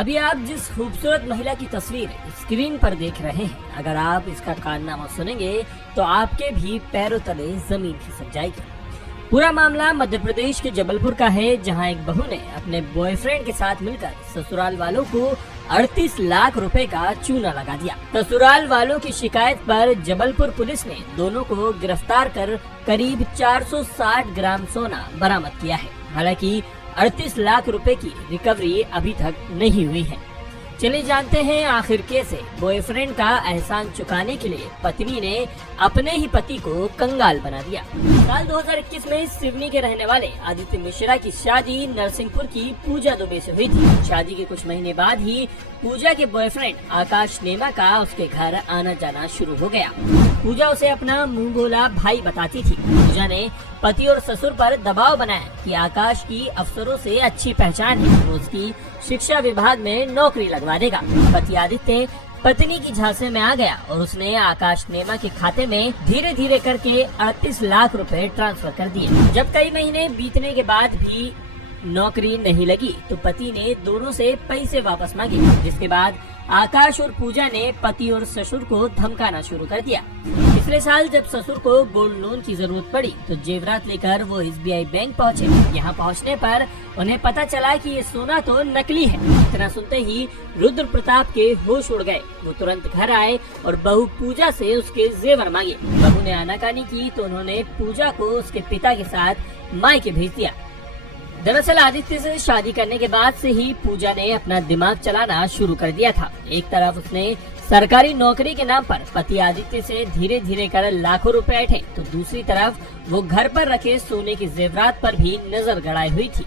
अभी आप जिस खूबसूरत महिला की तस्वीर स्क्रीन पर देख रहे हैं, अगर आप इसका कारनामा सुनेंगे तो आपके भी पैरों तले जमीन खिसक जाएगी। पूरा मामला मध्य प्रदेश के जबलपुर का है, जहां एक बहू ने अपने बॉयफ्रेंड के साथ मिलकर ससुराल वालों को 38 लाख रुपए का चूना लगा दिया। ससुराल वालों की शिकायत पर जबलपुर पुलिस ने दोनों को गिरफ्तार कर करीब 460 ग्राम सोना बरामद किया है। हालांकि 38 लाख रुपए की रिकवरी अभी तक नहीं हुई है। चलिए जानते हैं आखिर कैसे बॉयफ्रेंड का एहसान चुकाने के लिए पत्नी ने अपने ही पति को कंगाल बना दिया। साल 2021 में सिवनी के रहने वाले आदित्य मिश्रा की शादी नरसिंहपुर की पूजा दुबे से हुई थी। शादी के कुछ महीने बाद ही पूजा के बॉयफ्रेंड आकाश नेमा का उसके घर आना जाना शुरू हो गया। पूजा उसे अपना मुंह बोला भाई बताती थी। पूजा ने पति और ससुर पर दबाव बनाया कि आकाश की अफसरों से अच्छी पहचान है, वो उसकी शिक्षा विभाग में नौकरी लगवा देगा। पति आदित्य पत्नी की झांसे में आ गया और उसने आकाश नेमा के खाते में धीरे धीरे करके 38 लाख रुपए ट्रांसफर कर दिए। जब कई महीने बीतने के बाद भी नौकरी नहीं लगी तो पति ने दोनों से पैसे वापस मांगे, जिसके बाद आकाश और पूजा ने पति और ससुर को धमकाना शुरू कर दिया। पिछले साल जब ससुर को गोल्ड लोन की जरूरत पड़ी तो जेवरात लेकर वो SBI बैंक पहुंचे। यहाँ पहुंचने पर उन्हें पता चला कि ये सोना तो नकली है। इतना सुनते ही रुद्र प्रताप के होश उड़ गए। वो तुरंत घर आए और बहू पूजा से उसके जेवर मांगे। बहू ने आनाकानी की तो उन्होंने पूजा को उसके पिता के साथ मायके भेज दिया। दरअसल आदित्य से शादी करने के बाद से ही पूजा ने अपना दिमाग चलाना शुरू कर दिया था। एक तरफ उसने सरकारी नौकरी के नाम पर पति आदित्य से धीरे धीरे कर लाखों रुपए ऐंठे, तो दूसरी तरफ वो घर पर रखे सोने के जेवरात पर भी नजर गड़ाई हुई थी।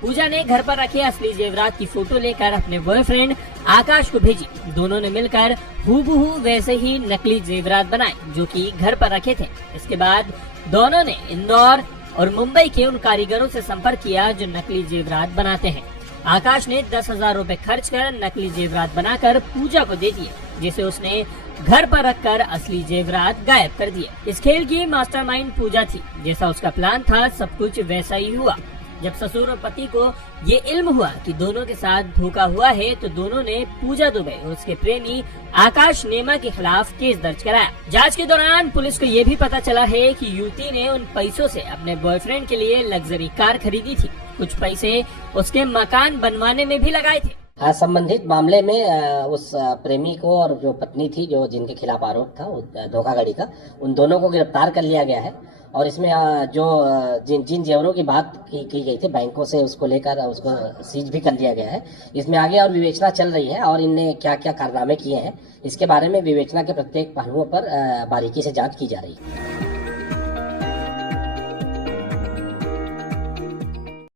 पूजा ने घर पर रखे असली जेवरात की फोटो लेकर अपने बॉयफ्रेंड आकाश को भेजी। दोनों ने मिलकर हूबहू वैसे ही नकली जेवरात बनाए जो कि घर पर रखे थे। इसके बाद दोनों ने इंदौर और मुंबई के उन कारीगरों से संपर्क किया जो नकली जेवरात बनाते हैं। आकाश ने 10,000 रुपए खर्च कर नकली जेवरात बनाकर पूजा को दे दिए, जिसे उसने घर पर रखकर असली जेवरात गायब कर दिए। इस खेल की मास्टरमाइंड पूजा थी। जैसा उसका प्लान था सब कुछ वैसा ही हुआ। जब ससुर और पति को ये इल्म हुआ कि दोनों के साथ धोखा हुआ है तो दोनों ने पूजा दुबे और उसके प्रेमी आकाश नेमा के खिलाफ केस दर्ज कराया। जांच के दौरान पुलिस को ये भी पता चला है कि युवती ने उन पैसों से अपने बॉयफ्रेंड के लिए लग्जरी कार खरीदी थी। कुछ पैसे उसके मकान बनवाने में भी लगाए थे। संबंधित मामले में उस प्रेमी को और जो पत्नी थी जो जिनके खिलाफ आरोप था धोखाधड़ी का, उन दोनों को गिरफ्तार कर लिया गया है। और इसमें जो जिन जेवरों की बात की गई थी बैंकों से, उसको लेकर उसको सीज भी कर लिया गया है। इसमें आगे और विवेचना चल रही है और इनने क्या क्या कारनामे किए हैं इसके बारे में विवेचना के प्रत्येक पहलुओं पर बारीकी से जांच की जा रही है।